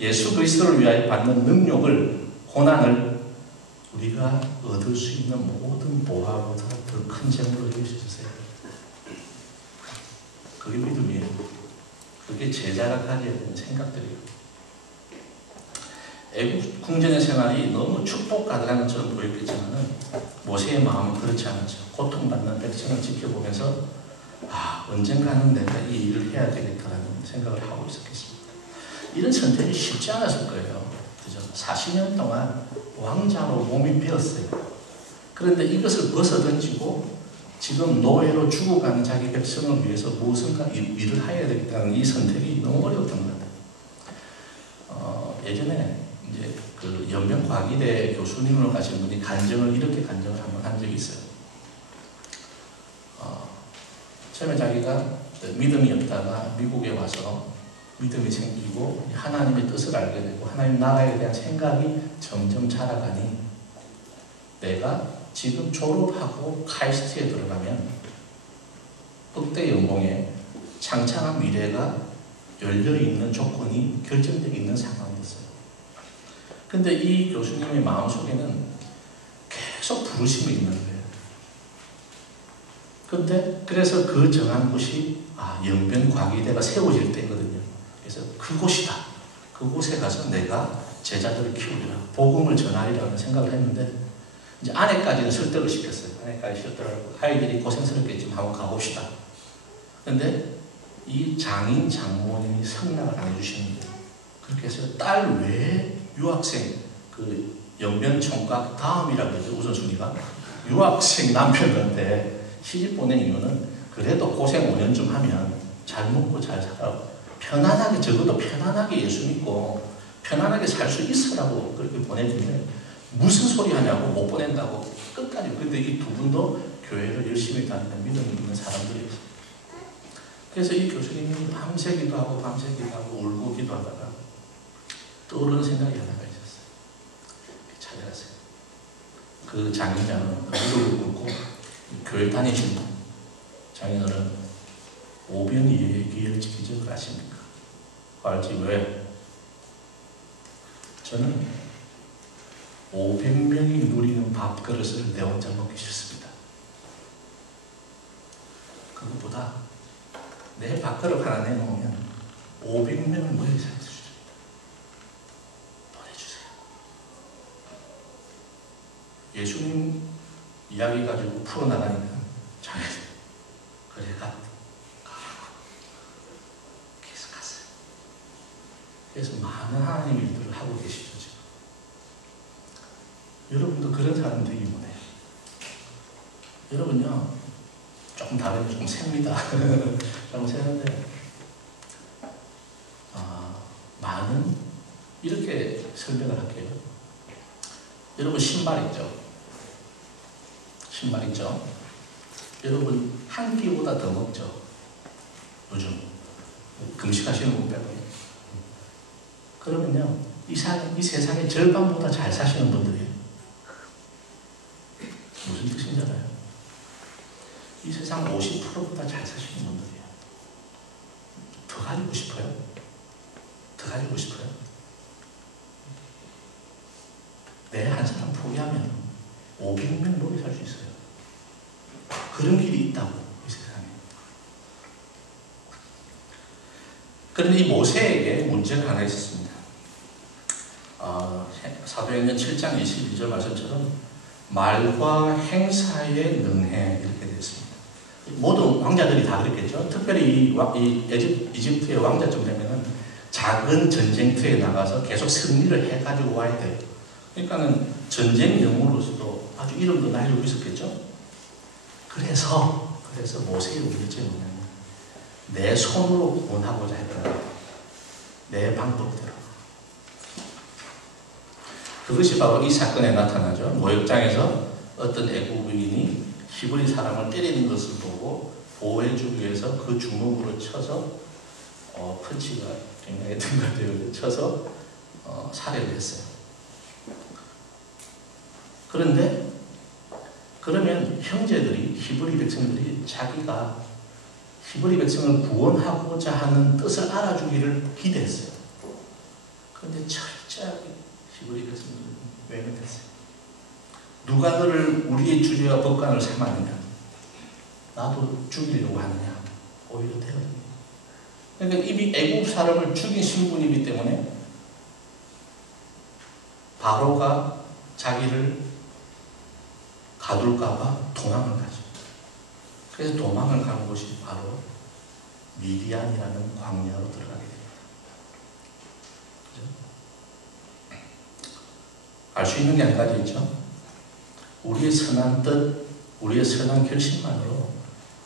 예수 그리스도를 위하여 받는 능력을, 고난을 우리가 얻을 수 있는 모든 보화보다 더 큰 재물로 여기주세요. 그게 믿음이에요. 그게 제자가 가져야 되는 생각들이에요. 애국 궁전의 생활이 너무 축복 가득한 것처럼 보였겠지만 모세의 마음은 그렇지 않았죠. 고통받는 백성을 지켜보면서 언젠가는 내가 이 일을 해야 되겠다라는 생각을 하고 있었겠습니다. 이런 선택이 쉽지 않았을 거예요. 그죠? 40년 동안 왕자로 몸이 배었어요. 그런데 이것을 벗어던지고 지금 노예로 죽어가는 자기 백성을 위해서 무엇인가 일을 해야 되겠다는 이 선택이 너무 어려웠던 것 같아요. 예전에 이제 그 연명과기대 교수님으로 가신 분이 이렇게 간증을 한번 한 적이 있어요. 처음에 자기가 믿음이 없다가 미국에 와서 믿음이 생기고 하나님의 뜻을 알게 되고 하나님 나라에 대한 생각이 점점 자라가니 내가 지금 졸업하고 카이스트에 들어가면 억대 연봉에 창창한 미래가 열려있는 조건이 결정되어 있는 상황이었어요. 근데 이 교수님의 마음속에는 계속 부르심이 있는 거예요. 근데 그래서 그 정한 곳이 연변과기대가 세워질 때거든요. 그래서 그곳이다. 그곳에 가서 내가 제자들을 키우리라, 복음을 전하리라는 생각을 했는데 이제 아내까지는 설득을 시켰어요. 아내까지 설득하고 아이들이 고생스럽겠지만 한번 가봅시다. 근데 이 장인 장모님이 성낙을 안 해주시는 거예요. 그렇게 해서 딸 외에 유학생, 그 연변총각 다음이라고 그러죠. 우선순위가 유학생 남편한테 시집 보낸 이유는 그래도 고생 5년쯤 하면 잘 먹고 잘 살아 편안하게, 적어도 편안하게 예수 믿고 편안하게 살 수 있으라고 그렇게 보내주는데 무슨 소리 하냐고 못 보낸다고 끝까지. 근데 이 두 분도 교회를 열심히 다니는 믿음이 있는 사람들이었어요. 그래서 이 교수님이 밤새 기도하고 밤새 기도하고 울고 기도하다가 떠오르는 생각이 하나가 있었어요. 찾아갔어요. 그 장인장은 무릎을 꿇고 교회 다니신 분, 장인어른 오병이의 기적을 아십니까? 알지? 왜? 저는 500명이 누리는 밥그릇을 내 혼자 먹기 싫습니다. 그것보다 내 밥그릇 하나 내놓으면 500명을 모여 살려주십니다. 보내주세요. 예수님 이야기 가지고 풀어나가니까 장애들 그래 가라고 계속 갔어요. 그래서 많은 하나님의 일들을 하고 계시죠. 지금 여러분도 그런 사람 되기 원해요. 여러분요 조금 다른데 조금 셉니다. 조금 세는데 많은 이렇게 설명을 할게요. 여러분 신발 있죠? 신발 있죠? 여러분 한 끼보다 더 먹죠? 요즘 금식하시는 분 빼고. 그러면요 이 세상의 절반보다 잘 사시는 분들이에요. 무슨 뜻인지 알아요? 이 세상 50%보다 잘 사시는 분들이에요. 더 가지고 싶어요? 더 가지고 싶어요? 내 한 사람 포기하면 500명 모여 살 수 있어요. 그런 길이 있다고, 이 세상에. 그런데 이 모세에게 문제가 하나 있었습니다. 사도행전 7장 22절 말씀처럼 말과 행사에 능해 이렇게 되어 있습니다. 모든 왕자들이 다 그랬겠죠. 특별히 이집트의 왕자쯤 되면은 작은 전쟁터에 나가서 계속 승리를 해가지고 와야 돼요. 그러니까는 전쟁 영웅으로서도 아주 이름도 날리고 있었겠죠. 그래서 모세의 문제점이 뭐냐면 내 손으로 구원하고자 했다. 내 방법대로. 그것이 바로 이 사건에 나타나죠. 모욕장에서 어떤 애국인이 히브리 사람을 때리는 것을 보고 보호해주기 위해서 그 주먹으로 쳐서 펀치가 굉장히 등가되어 쳐서 살해를 했어요. 그런데 그러면 형제들이 히브리 백성들이 자기가 히브리 백성을 구원하고자 하는 뜻을 알아주기를 기대했어요. 근데 철저하게 히브리 백성들은 외면했어요. 누가 너를 우리의 주제와 법관을 삼았느냐? 나도 죽이려고 하느냐? 오히려 되거든요. 그러니까 이미 애굽 사람을 죽인 신분이기 때문에 바로가 자기를 가둘까봐 도망을 가죠. 그래서 도망을 간 곳이 바로 미디안이라는 광야로 들어가게 됩니다. 알 수 있는 게 한 가지 있죠. 우리의 선한 뜻, 우리의 선한 결심만으로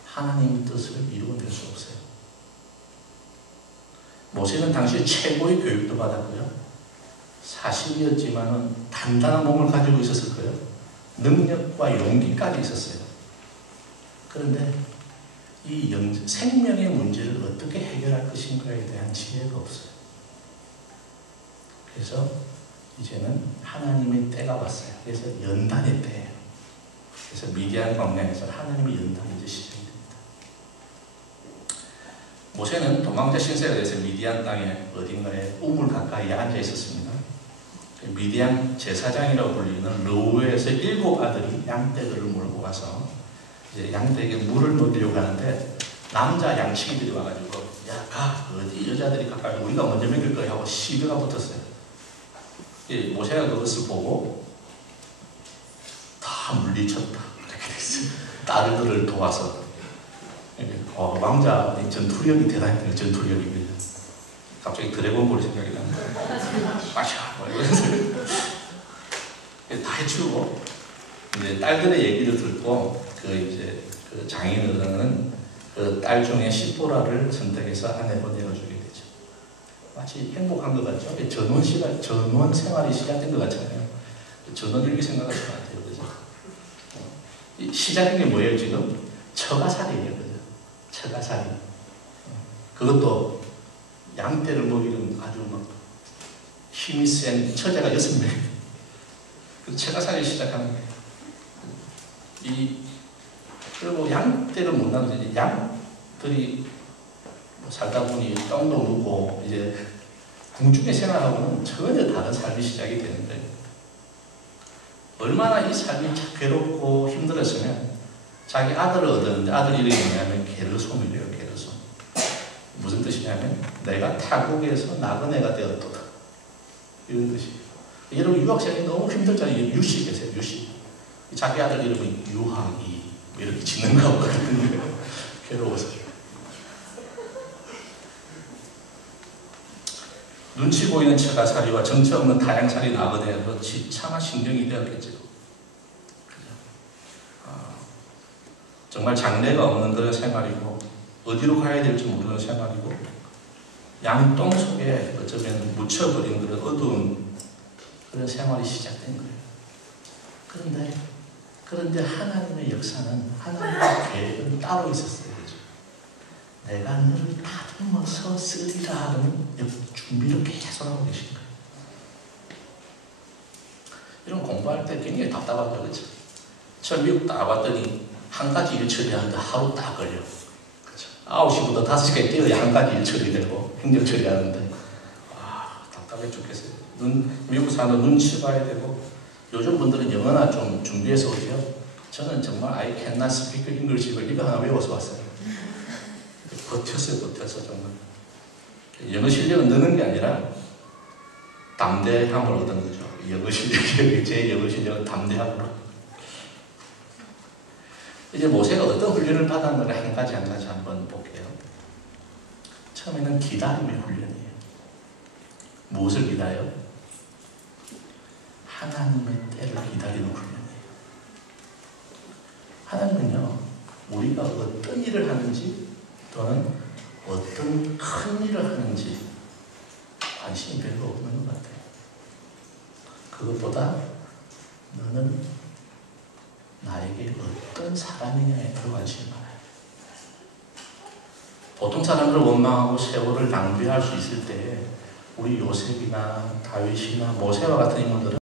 하나님의 뜻을 이루어낼 수 없어요. 모세는 당시 최고의 교육도 받았고요. 40이었지만 단단한 몸을 가지고 있었을 거예요. 능력과 용기까지 있었어요. 그런데 이 생명의 문제를 어떻게 해결할 것인가에 대한 지혜가 없어요. 그래서 이제는 하나님의 때가 왔어요. 그래서 연단의 때예요. 그래서 미디안 광야에서 하나님의 연단이 이제 시작이 됩니다. 모세는 도망자 신세가 돼서 미디안 땅에 어딘가에 우물 가까이에 앉아 있었습니다. 미디안 제사장이라고 불리는 르우에서 7 아들이 양떼들을 몰고 가서 이제 양떼에게 물을 먹이려고 하는데 남자 양치기들이 와가지고 야, 가! 어디 여자들이 가까이 우리가 먼저 먹일 거야 하고 시비가 붙었어요. 모세가 그것을 보고 다 물리쳤다. 이렇게 됐어요. 딸들을 도와서. 왕자 전투력이 대단히 전투력이. 갑자기 드래곤볼이 생각이 나는데 마셔! 이러면서 다 해치우고 이제 딸들의 얘기를 듣고 그 장인어른은 그 딸 중에 시보라를 선택해서 아내로 내어주게 되죠. 마치 행복한 것 같죠? 전원 생활이 시작된 것 같잖아요. 전원 이렇게 생각하시면 안 돼요. 그죠? 시작된 게 뭐예요, 지금? 처가살이에요, 그죠? 처가살이. 그것도 양떼를 먹이는 아주 막 힘이 센 처자가 6명. 그 처가살이 시작하는 거예요. 그리고 양떼를 못 낳는 양들이 살다 보니 똥도 누고 이제 궁중의 생활하고는 전혀 다른 삶이 시작이 되는데 얼마나 이 삶이 괴롭고 힘들었으면 자기 아들을 얻었는데 아들 이름이 뭐냐면 게르솜이래요. 게르솜. 무슨 뜻이냐면 내가 타국에서 나그네가 되었도다. 이런 뜻이에요. 여러분 유학생이 너무 힘들잖아요. 유씨 계세요. 유씨. 자기 아들 이름은 유학이 이렇게 짓는 거 없거든요. 괴로워서. 눈치 보이는 처가살이와 정처 없는 타양살이 나그네여서 지참한 신경이 되었겠죠. 정말 장래가 없는 그런 생활이고 어디로 가야 될지 모르는 생활이고 양똥 속에 어쩌면 묻혀버린 그런 어두운 그런 생활이 시작된 거예요. 그런데 하나님의 역사는 하나님의 계획은 따로 있었어요. 그렇죠? 내가 너를 다듬어서 쓰리라 하는 준비를 계속 하고 계신 거예요. 이런 공부할 때 굉장히 답답하죠. 그렇죠? 처음 미국 딱 왔더니 한 가지 일 처리하는데 하루 딱 걸려. 그렇죠? 9시부터 5시까지 뛰어야 한 가지 일 처리되고 행정 처리하는데 답답해 죽겠어요. 미국 사는 눈치 봐야 되고 요즘 분들은 영어나 좀 준비해서 오세요. 저는 정말 I cannot speak English를 이거 하나 외워서 왔어요. 버텼어요. 정말. 영어 실력은 느는 게 아니라 담대함을 얻은 거죠. 영어 실력이 제 영어 실력은 담대함으로. 이제 모세가 어떤 훈련을 받았는가 한 가지 한번 볼게요. 처음에는 기다림의 훈련이에요. 무엇을 기다려요? 하나님의 때를 기다리는 훈련이에요. 하나님은요, 우리가 어떤 일을 하는지 또는 어떤 큰 일을 하는지 관심이 별로 없는 것 같아요. 그것보다 너는 나에게 어떤 사람이냐에 더 관심이 많아요. 보통 사람들을 원망하고 세월을 낭비할 수 있을 때 우리 요셉이나 다윗이나 모세와 같은 인물들은